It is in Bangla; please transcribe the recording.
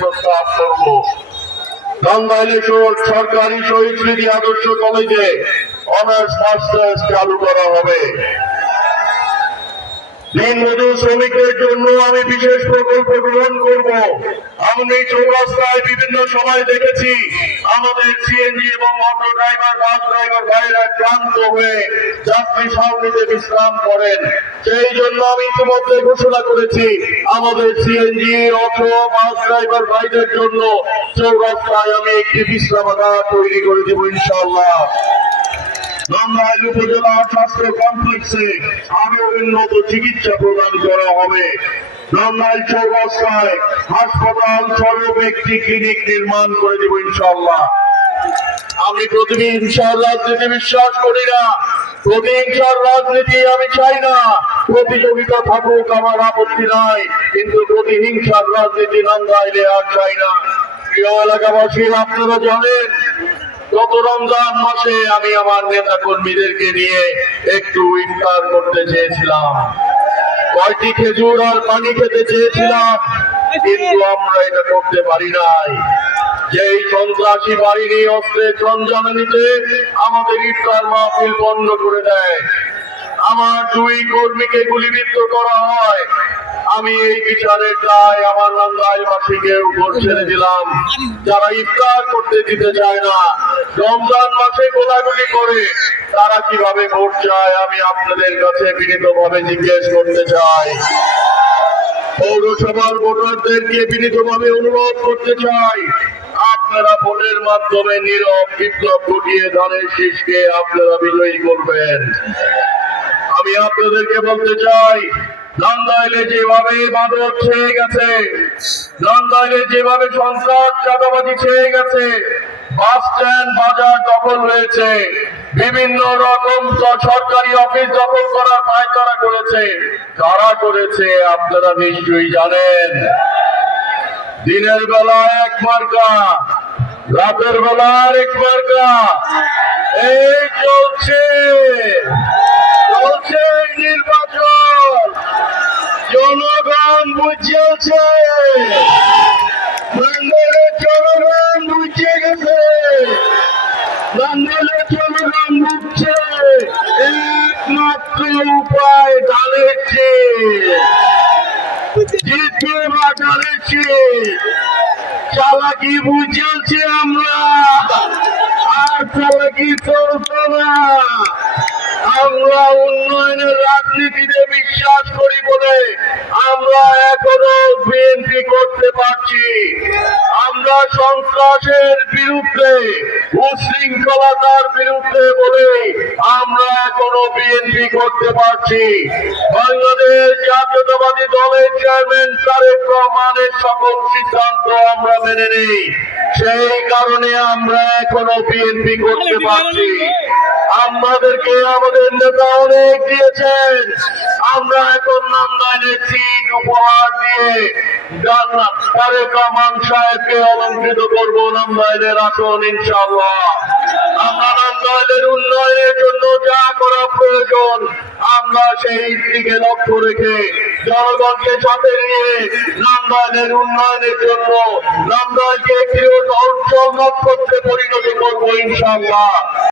প্রস্তাব করব। টাঙ্গাইলে সরকারি শহীদ স্মৃতি আদর্শ কলেজে অনার্স মাস্টার্স চালু করা হবে। দিনমজুর শ্রমিকদের জন্য আমি বিশেষ প্রকল্প গ্রহণ করব। আমি চৌরাস্তায় বিভিন্ন সময় দেখেছি আমাদের সিএনজি এবং অটো ড্রাইভার, বাস ড্রাইভার ভাইরা ক্লান্ত হয়ে যাত্রী ছাউনিতে বিশ্রাম করেন। সেই জন্য আমি ইতিমধ্যে ঘোষণা করেছি আমাদের সিএনজি, অটো, বাস ড্রাইভার ভাইদের জন্য চৌরাস্তায় আমি একটি বিশ্রামাগার তৈরি করে দেব ইনশাআল্লাহ। টাঙ্গাইল উপজেলা স্বাস্থ্য কমপ্লেক্সে আরো উন্নত চিকিৎসা প্রদান করা হবে। টাঙ্গাইল চৌরাস্তায় হাসপাতাল স্বরূপ একটি ক্লিনিক নির্মাণ করে দেব ইনশাআল্লাহ। আমি প্রতিহিংসার রাজনীতি বিশ্বাস করি না, প্রতিহিংসার রাজনীতি আমি চাই না। প্রতিযোগিতা থাকুক, আমার আপত্তি নাই, কিন্তু প্রতিহিংসার রাজনীতি টাঙ্গাইলে আর চাই না। প্রিয় এলাকাবাসী, আপনারা জানেন গত রমজান মাসে আমি আমার নেতা কর্মীদেরকে নিয়ে একটু ইফতার করতে চেয়েছিলাম, কয়টি খেজুর আর পানি খেতে চেয়েছিলাম, কিন্তু আমরা এটা করতে পারি নাই। যেই সন্ত্রাসী বাহিনী অস্ত্রের সরঞ্জামানিতে আমাদের ইফতার মাহফিল বন্ধ করে দেয়, আমার 2 কর্মীকে গুলিবিদ্ধ করা হয়, আমি এই বিচারের দায় আমার টাঙ্গাইলবাসীকে উপর ছেড়ে দিলাম। যারা ইফতার করতে দিতে চায় না, রমজান মাসে গোলাগুলি করে, তারা কিভাবে ভোট চায় আমি আপনাদের কাছে বিনীতভাবে জিজ্ঞেস করতে চাই। পৌরসভার ভোটারদেরকে বিনীতভাবে অনুরোধ করতে চাই, আপনারা ভোটের মাধ্যমে নীরব বিপ্লব ঘটিয়ে ধানের শীষকে আপনারা বিজয়ী করবেন। আমি আপনাদেরকে বলতে চাই, টাঙ্গাইলে যেভাবে মাদক ছেয়ে গেছে, টাঙ্গাইলে যেভাবে সন্ত্রাস চাঁদাবাজি ছেয়ে গেছে, বাস স্ট্যান্ড বাজার দখল হয়েছে, বিভিন্ন রকম সরকারি অফিস দখল করার পায়তারা করেছে, কারা করেছে আপনারা নিশ্চয়ই জানেন। দিনের বেলা এক মার্কা, রাতের বেলা আরেক মার্কা, এই চলছে নির্বাচন। জনগণ বুঝেছে, বাংলাদেশের জনগণ বুঝে গেছে, বাংলাদেশের জনগণ বুঝছে একমাত্র উপায় ধানের শীষ। জিতবে বা ধানের শীষ। চালাকি বুঝেছি আমরা, আর চালাকি চলতো না। আমরা উন্নয়নের রাজনীতিতে বিশ্বাস করি বলে আমরা এখনো বিএনপি করতে পারছি। আমরা সন্ত্রাসের বিরুদ্ধে, উশৃঙ্খলতার বিরুদ্ধে বলে আমরা এখনো বিএনপি করতে পারছি। বাংলাদেশ জাতীয়তাবাদী দলের চেয়ারম্যান তারেক রহমানের সকল সিদ্ধান্ত আমরা মেনে নেই, সেই কারণে আমরা এখনো বিএনপি করতে পারছি। আমাদেরকে আমাদের নেতা অনেক দিয়েছেন, আমরা এখন টাঙ্গাইলের সিট উপহার দিয়ে তারেক রহমান সাহেবকে অলঙ্কৃত করবো টাঙ্গাইলের আসন ইনশাআল্লাহ। আমরা টাঙ্গাইলের উন্নয়নের জন্য যা করা প্রয়োজন আমরা সেই দিকে লক্ষ্য রেখে জনগণকে সাথে নিয়ে টাঙ্গাইলের উন্নয়নের জন্য টাঙ্গাইলকে একটি উজ্জ্বল নক্ষত্রে পরিণত করবো ইনশাআল্লাহ।